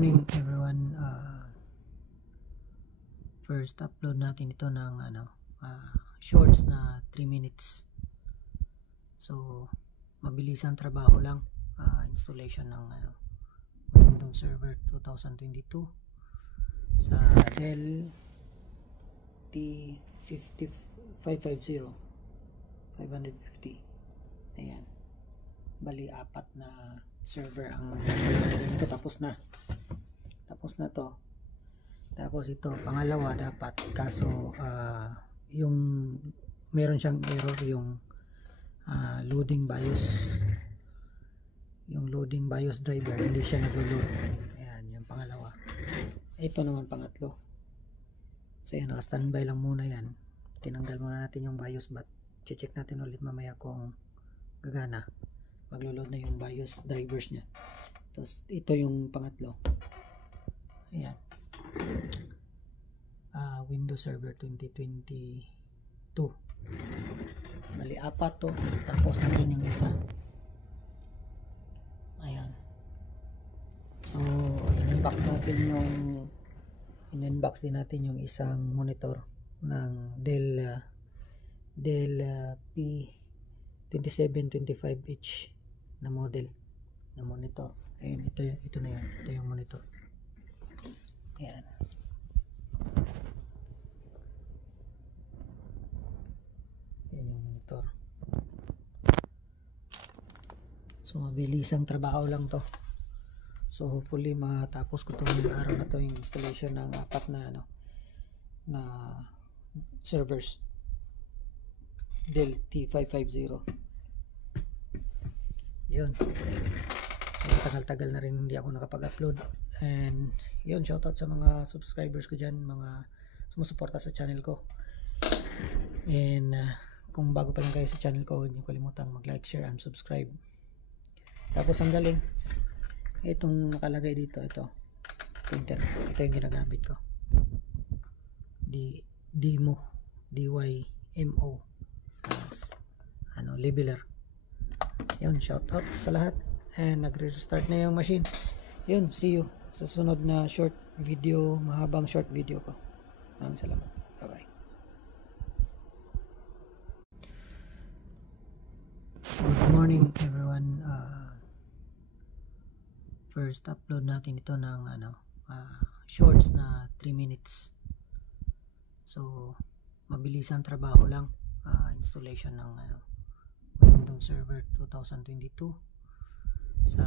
morning everyone. First upload natin ito ng shorts na 3 minutes. So mabilis ang trabaho lang. Installation ng Windows Server 2022 sa Dell T550 550. Ayan, bali 4 na server ang ito. Tapos na to. Tapos ito pangalawa dapat, kaso yung meron siyang error, yung loading BIOS driver, hindi siya naglo-load. Ayan, yung pangalawa. Ito naman pangatlo. So yan, naka-standby lang muna yan. Tinanggal muna natin yung BIOS, but check natin ulit mamaya kung gagana. Maglo-load na yung BIOS drivers niya. Tapos ito yung pangatlo. Ayan. Windows Server 2022. Bali 4 to. Tapos nandun yung isa. Ayan. So in-unbox din natin yung isang monitor ng Dell P2725H na model na monitor. Ayan, ito na yan. Ito yung monitor. Ayan. Ayan yung monitor. So mabilis ang trabaho lang to. So hopefully matapos ko itong araw na to, yung installation ng 4 na servers Dell T550. Yun. So tagal-tagal na rin hindi ako nakapag-upload. And yun, shoutout sa mga subscribers ko dyan, mga sumusuporta sa channel ko. And kung bago pa lang kayo sa channel ko, huwag niyo kalimutang mag-like, share, and subscribe. Tapos ang galing, itong nakalagay dito, ito printer, ito yung ginagamit ko, DYMO leveler. Yun, shout out sa lahat. And nagre-restart na yung machine. Yun, see you sa sunod na short video, mahabang short video ko. Maraming salamat. Bye bye. Good morning everyone. First upload natin ito ng shorts na 3 minutes. So mabilis ang trabaho lang. Installation ng Windows Server 2022 sa